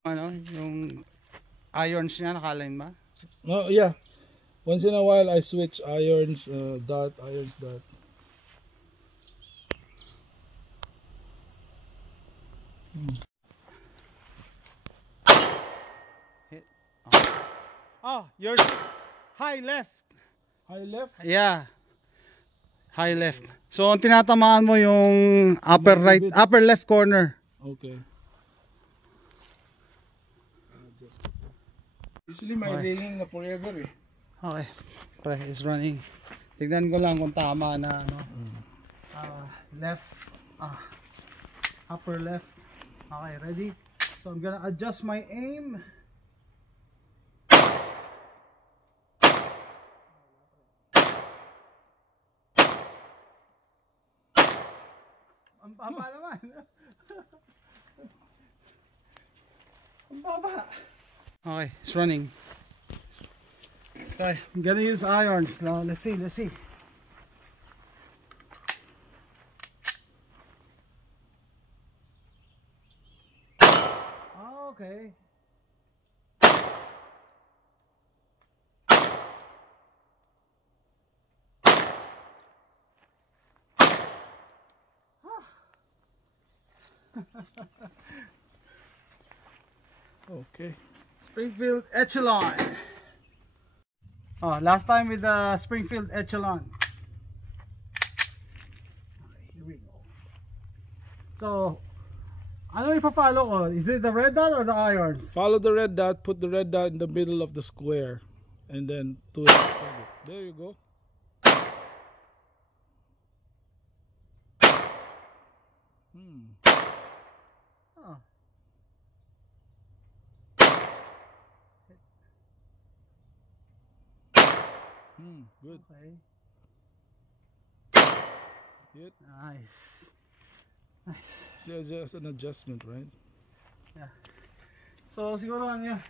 Ano, yung irons niya nakaline ba? No, yeah. Once in a while I switch irons, dot, irons, dot. Hit. Oh, yours high left. High left? Yeah. High left. So ang tinatamaan mo yung upper right, upper left corner. Okay. Usually may ringing na forever eh. Okay. Pre, it's running. Tignan ko lang kung tama na ano. Left. Upper left. Okay, ready? So I'm gonna adjust my aim. Ang baba naman. Ang baba. Okay, it's running. Okay, I'm gonna use irons now. Let's see. Oh, okay. Okay. Springfield Echelon. Oh, last time with the Springfield Echelon. Okay, here we go. So, ano ipa-follow ko? Is it the red dot or the irons? Follow the red dot, put the red dot in the middle of the square, and then to it. There you go. Oh. Good. Okay. Hit. Nice. So just an adjustment, right? Yeah. So siguro ano